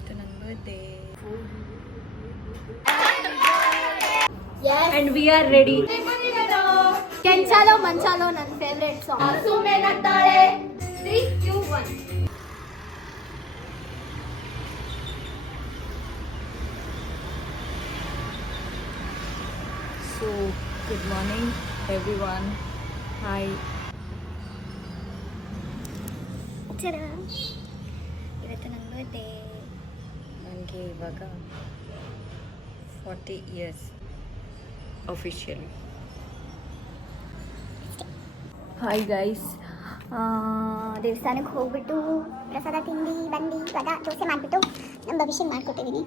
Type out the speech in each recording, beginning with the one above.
ಇವತ್ತು ನನ್ನ birthday. Yes. And we are ready. ಕೆಂಚಾಲೋ ಮಂಚಾಲೋ ನನ್ನ ಫೇವರೇಟ್ ಸಾಂಗ್. ಸುಮ್ಮನೆ ನಗ್ತಾಳೆ. 3, 2, 1. So, good morning everyone. Hi. ಇವತ್ತು ನನ್ನ ಬರ್ತ್ಡೇ. ನನಗೆ ಇವಾಗ 40 years officially. Hi guys. ದೇವಸ್ಥಾನಕ್ಕೆ ಹೋಗ್ಬಿಟ್ಟು ಪ್ರಸಾದ ತಿಂದು ಬಂದು ಇವಾಗ ದೋಸೆ ಮಾಡಿಬಿಟ್ಟು ನಮ್ಮ ಭವಿಷ್ಯ ಮಾಡ್ಕೊಟ್ಟಿದ್ದೀನಿ.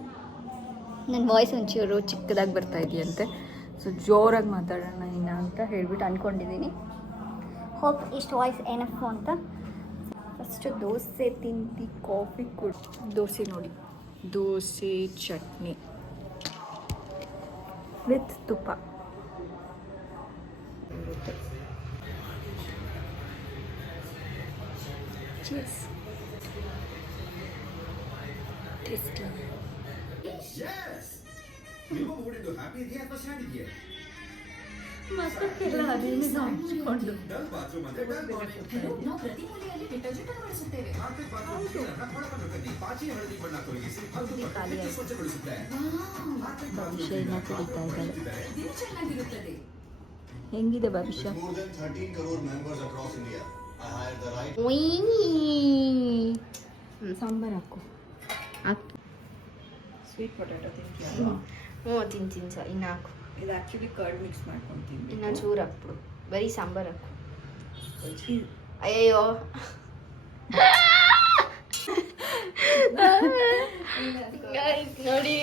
ನನ್ನ ವಾಯ್ಸ್ ಒಂಚೂರು ಚಿಕ್ಕದಾಗಿ ಬರ್ತಾ ಇದೆಯಂತೆ, ಸೊ ಜೋರಾಗಿ ಮಾತಾಡೋಣ ಇನ್ನ ಅಂತ ಹೇಳ್ಬಿಟ್ಟು ಅಂದ್ಕೊಂಡಿದ್ದೀನಿ. ಹೋಪ್ ಇಷ್ಟು ವಾಯ್ಸ್ ಏನಪ್ಪು ಅಂತ. ಫಸ್ಟು ದೋಸೆ ತಿಂದು ಕಾಫಿ ಕುಡ್. ದೋಸೆ ನೋಡಿ, ದೋಸೆ ಚಟ್ನಿ ವಿತ್ ತುಪ್ಪ. Cheers. Tasty. Yes. ನೀವು ಮೂಡಿದ್ದು ಹ್ಯಾಪಿ ಇದೆಯಾ ಅಥವಾ ಸ್ಯಾಡ್ ಇದೆಯಾ? ಮಕ್ಕಳಿಗೆಲ್ಲ ಅದೇನು ಹಂಚ್ಕೊಂಡು ಡಲ್ ಬಾತ್ರೂಮ್ ಅಂದ್ರೆ ಡಲ್ ಬಾತ್ರೂಮ್. ನಾವು ಪ್ರತಿ ಮೂಲೆಯಲ್ಲಿ ಡಿಟರ್ಜೆಂಟ್ ಅನ್ನು ಬಳಸುತ್ತೇವೆ. ಕಾರ್ಪೆಟ್ ಬಾತ್ರೂಮ್ ನೀರನ್ನ ಹೊಳಪನ್ನು ಕದ್ದಿ ಪಾಚಿ ಹಳದಿ ಬಣ್ಣ ತೊಲಗಿಸಿ ಮತ್ತು ಪಟ್ಟು ಸ್ವಚ್ಛಗೊಳಿಸುತ್ತೆ. ಭವಿಷ್ಯ ಇನ್ನ ಕುಡಿತಾ ಇದ್ದಾರೆ. ದಿನ ಚೆನ್ನಾಗಿರುತ್ತದೆ. ಹೆಂಗಿದೆ ಭವಿಷ್ಯ? More than 13 crore members across India. I had the right. Sambar ಹಾಕು. ಸ್ವೀಟ್ ಪೊಟ್ಯಾಟೊ ತಿಂತೀಯ? ಹ್ಞೂ ತಿಂತೀನಿ ಸರ್. ಇನ್ನು ಹಾಕು. ಇದು ಆ್ಯಕ್ಚುಲಿ ಕರ್ಡ್ ಮಿಕ್ಸ್ ಮಾಡ್ಕೊಂಡು ತಿನ್ಬೇಕು. ಇನ್ನು ಚೂರು ಹಾಕ್ಬಿಡು. ಬರೀ ಸಾಂಬಾರು ಹಾಕು. ಅಯ್ಯಯ್ಯೋ ನೋಡಿ,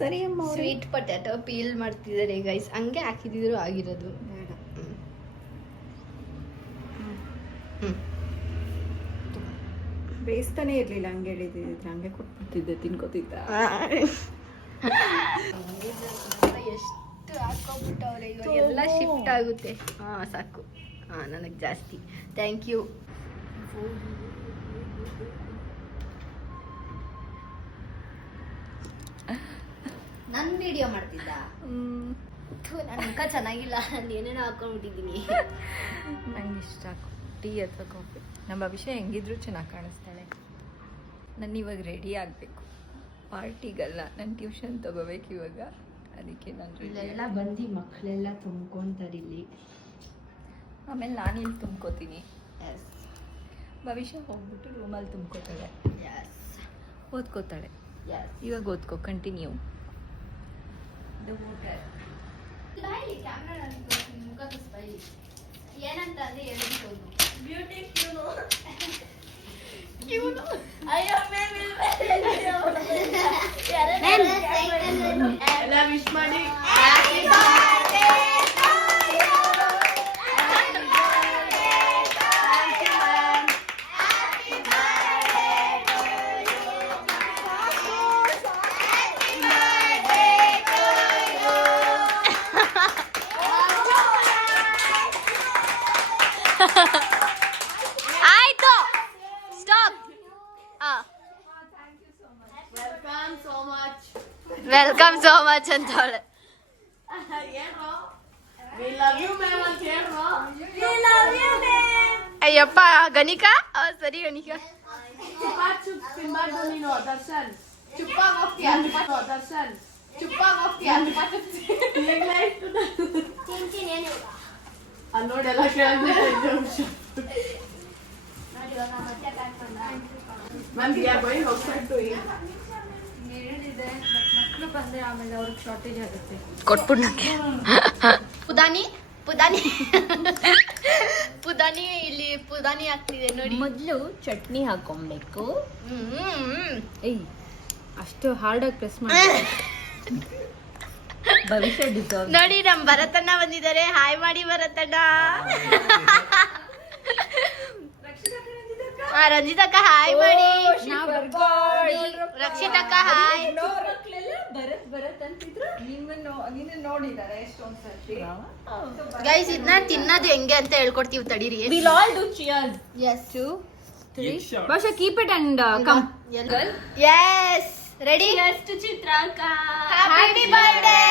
ಸರಿ ಅಮ್ಮ. ಸ್ವೀಟ್ ಪೊಟ್ಯಾಟೊ ಪೀಲ್ ಮಾಡ್ತಿದ್ದಾರೆ ಗೈಸ್. ಹಂಗೆ ಹಾಕಿದ್ರು ಆಗಿರೋದು. ಬೇಯಿಸ್ತಾನೆ ಇರಲಿಲ್ಲ, ಹಂಗೆ ಹೇಳಿದ್ರೆ ಹಂಗೆ ಕೊಟ್ಬಿಡ್ತಿದ್ದೆ, ತಿನ್ಕೋತಿದ್ದ. ಎಷ್ಟು ಹಾಕೋಬಿಟ್ಟವ್ರೆ ಇವಾಗ ಎಲ್ಲ ಶಿಫ್ಟ್ ಆಗುತ್ತೆ. ಹಾಂ ಸಾಕು. ಹಾಂ ನನಗೆ ಜಾಸ್ತಿ. Thank you. ನನ್ನ ವಿಡಿಯೋ ಮಾಡ್ತಿದ್ದ. ನನ್ನ ಮುಖ ಚೆನ್ನಾಗಿಲ್ಲ, ನಾನು ಏನೇನೋ ಹಾಕೊಂಡ್ಬಿಟ್ಟಿದ್ದೀನಿ. ನಂಗೆ ಇಷ್ಟ ಟೀ ಅಥವಾ ಕಾಫಿ. ನಮ್ಮ ಭವಿಷ್ಯ ಹೆಂಗಿದ್ರು ಚೆನ್ನಾಗಿ ಕಾಣಿಸ್ತಾಳೆ. ನಾನು ಇವಾಗ ರೆಡಿ ಆಗಬೇಕು ಪಾರ್ಟಿಗಲ್ಲ, ನಾನು ಟ್ಯೂಷನ್ ತಗೋಬೇಕು ಇವಾಗ. ಅದಕ್ಕೆ ನಾನು ಇಲ್ಲೆಲ್ಲ ಬಂದು ಮಕ್ಕಳೆಲ್ಲ ತುಂಬ್ಕೊಂತಾರೆ ಇಲ್ಲಿ. ಆಮೇಲೆ ನಾನು ಇಲ್ಲಿ ತುಂಬ್ಕೋತೀನಿ. ಎಸ್ ಭವಿಷ್ಯ ಹೋಗ್ಬಿಟ್ಟು ರೂಮಲ್ಲಿ ತುಂಬ್ಕೋತಾಳೆ, ಎಸ್ ಓದ್ಕೋತಾಳೆ. ಎಸ್. ಇವಾಗ ಓದ್ಕೋ, ಕಂಟಿನ್ಯೂ. ಸ್ಮೈಲಿ ಕ್ಯಾಮ್ರಾ ಮುಖದ ಸ್ಮೈಲಿ ಏನಂತ ಅಂದ್ರೆ ಹೇಳ್ಬೋದು. ಬ್ಯೂಟಿ ಕ್ಯೂನು ಕ್ಯೂನು. ಅಯ್ಯೋ ಮ್ಯಾಮ್ ಎಲ್ಲ ವಿಶ್ ಮಾಡಿ. ಹ್ಯಾಪಿ ಬರ್ತ್ಡೇ ಆಯ್ತು, ಸ್ಟಾಪ್. ವೆಲ್ಕಮ್ ಸೋ ಮಚ್ ಅಂತ ಅವಳೆ. ಅಯ್ಯಪ್ಪ ಗಣಿಕಾ. ಸರಿ ಗಣಿಕಾ. ನೋಡೆಲ್ಲ ಕೇಳಿದ್ರೆ ನನ್ಗೆ ಯಾಕೆ ಹೋಗ್ಬಿಟ್ಟು ಹೇಳಿದೆ, ಮಕ್ಕಳು ಬಂದರೆ ಆಮೇಲೆ ಅವ್ರಿಗೆ ಶಾರ್ಟೇಜ್ ಆಗುತ್ತೆ. ಕೊಟ್ಬಿಟ್ಟು ನನಗೆ ಪುದಾನಿ ಪುದಾನಿ ಪುದಾನಿ ಇಲ್ಲಿ ಪುದಾನಿ ಆಗ್ತಿದೆ ನೋಡಿ. ಮೊದಲು ಚಟ್ನಿ ಹಾಕೊಬೇಕು. ಏಯ್, ಅಷ್ಟು ಹಾರ್ಡಾಗಿ ಪ್ರೆಸ್ ಮಾಡಿ. ಭವಿಷ್ಯ ಡಿಸರ್ವ್. ನೋಡಿ ನಮ್ಮ ಭರತಣ್ಣ ಬಂದಿದ್ದಾರೆ. ಹಾಯ್ ಮಾಡಿ ಭರತಣ್ಣ. ರಂಜಿತಕ್ಕ ಹಾಯ್ ಮಾಡಿ. ರಕ್ಷಿತಕ್ಕ ಹಾಯ್. ಭರತ್ ಅಂತಿದ್ರು. ನಿನ್ನ ನೋಡಿದ್ದಾರೆ ಎಷ್ಟೊಂದು ಸರ್ತಿ. ಗೈಸ್ ಇದನ್ನ ತಿನ್ನೋದು ಹೆಂಗೆ ಅಂತ ಹೇಳ್ಕೊಡ್ತೀವಿ ತಡೀರಿ. We'll all do cheers. Yes. 2, 3 Basha, keep it and come. Yes. Ready? Yes to Chitraka. Happy birthday.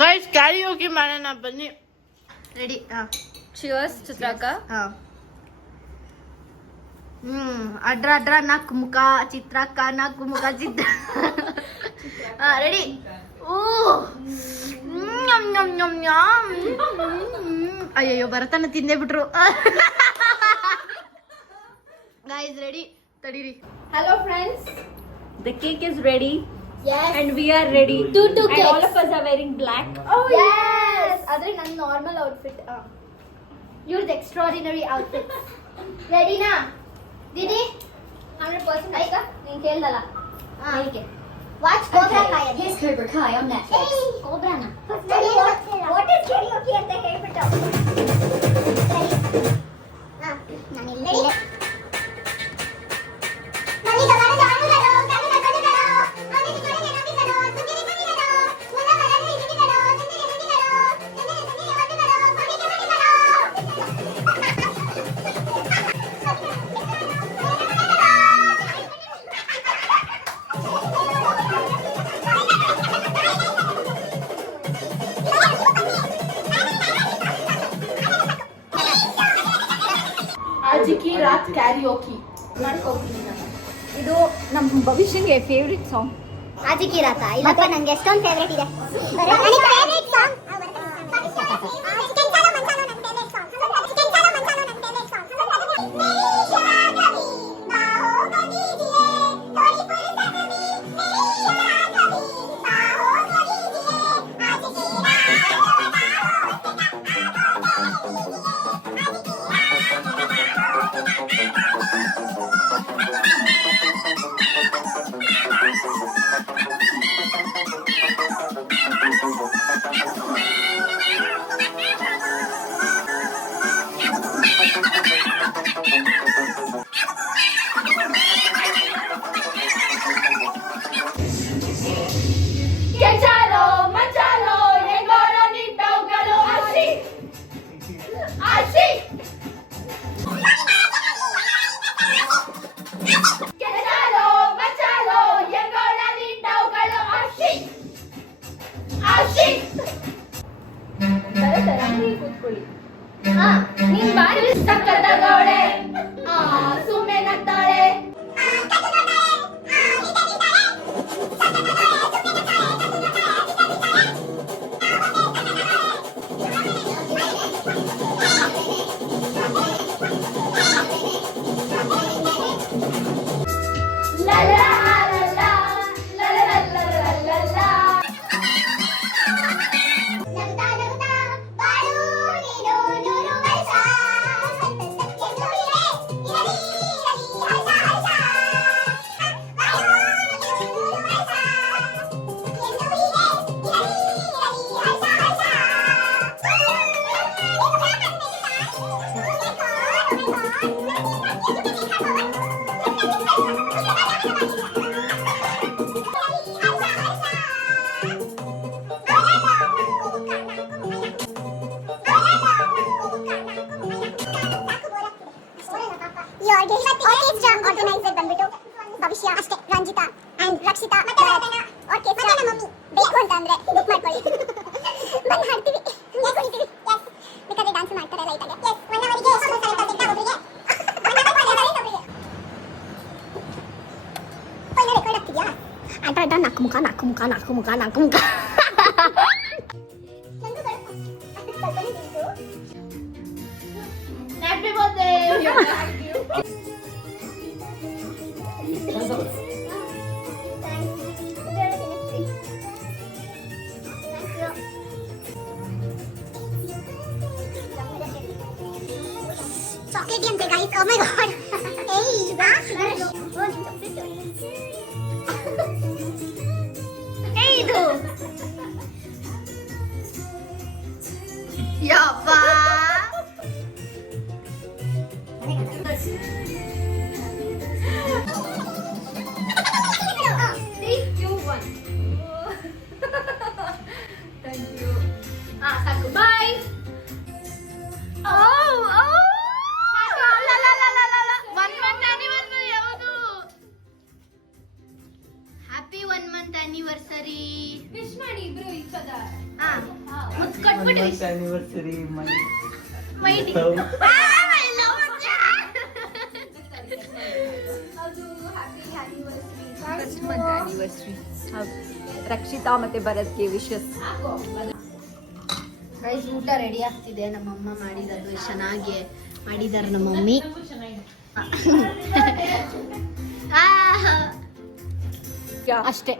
Guys ಕ್ಯಾರಿಯೋಕೆ ಮಾಡೋಣ ಬನ್ನಿ. ರೆಡಿ? Cheers, Chitraka. ಅಡ್ರ ಅಡ್ರ ನಾಲ್ಕು ಮುಖ ಚಿತ್ರಕ್ಕ ನಾಲ್ಕು ಮುಖ ಚಿತ್ರ. ರೆಡಿ? ಅಯ್ಯಯ್ಯೋ ಭರತನ ತಿಂದೇ ಬಿಟ್ರು. Guys ready? ತಡೀರಿ. Hello friends. The cake is ready Yes. and we are ready. Two And all cakes. of us are wearing black. Oh yes. Adre nan normal outfit. Yours extraordinary outfit. Ready na? Didi? 100% aika? Nin keldala. Okay. Watch Cobra Kai. Here's Cobra Kai on Netflix. Hey, Cobra na. What is karaoke ಅಂತ ಹೇಳ್ಬಿಟ್ಟು. ನಾನು ಇಲ್ಲಿ ಆಜಿಕಿ ರಾತ್ ಕ್ಯಾರಿಯೋಕಿ. ಇದು ನಮ್ಮ ಭವಿಷ್ಯಂಗೆ favourite song. ಆಜಿಕಿ ರಾತ ಇಲ್ಲಪ್ಪ ನಂಗೆ ಎಷ್ಟೊಂದು favourite ಇದೆ. ನನಗೆ ಫೇವ್ರೇಟ್ ಸಾಂಗ್ ಕೂತ್ಕೊಳ್ಳಿ. ನೀನ್ ಬಾರಿ ಸಕ್ಕತ್ತಗೋಳೆ ಸುಮ್ಮನೆ ನಗ್ತಾಳೆ. ಆರ್ಗನೈಸರ್ ಬಂದ್ಬಿಟ್ಟು ಭವಿಷ್ಯ ಅಷ್ಟೇ, Ranjitha and Rakshitha orchestra. Mummy ಬೇಕು ಅಂತ ಅಂದ್ರೆ ಬುಕ್ ಮಾಡ್ಕೊಳ್ಳಿ, ಬಂದು ಹಾಡ್ತೀವಿ, ಕುಣಿತೀವಿ. ಬೇಕಾದ್ರೆ ಡ್ಯಾನ್ಸ್ ಮಾಡ್ತಾರೆ ಲೈಟಾಗಿ. ಒನ್ನವರಿಗೆ ಎಷ್ಟು ಕರೆಕ್ಟ್ ಆಗಿತ್ತ ಒಬ್ಬರಿಗೆ ರೆಕಾರ್ಡ್ ಆಗ್ತಿದ್ಯಾ? ಅಡ್ಡ ಅಡ್ಡ ನಾಲ್ಕು ಮುಖ ನಾಲ್ಕು ಮುಖ ನಾಲ್ಕು ಮುಖ ನಾಲ್ಕು ಮುಖ. Happy birthday. ಚಾಕ್ಲೇಟ್ ಅಂತೆ ಗೈಸ್. Oh my God. ಏಯ್ ಬಾ. ಏಯ್ ಇದು ಯಪ್ಪ. 3, 2, 1 ಹಾ ಮುತ್ತು ಕೊಟ್ಬಿಡ್ರಿ ಆನಿವರ್ಸರಿ ಮೈಡಿ ಫಸ್ಟ್ ಮಂತ್ ಆನಿವರ್ಸರಿ. ರಕ್ಷಿತಾ ಮತ್ತೆ ಭರತ್ಗೆ ವಿಶಸ್. ಗೈಸ್ ಊಟ ರೆಡಿ ಆಗ್ತಿದೆ. ನಮ್ಮಮ್ಮ ಮಾಡಿರೋದು ಚೆನ್ನಾಗಿ ಮಾಡಿದ್ದಾರೆ ನಮ್ಮ ಮಮ್ಮಿ. ಅಷ್ಟೇ.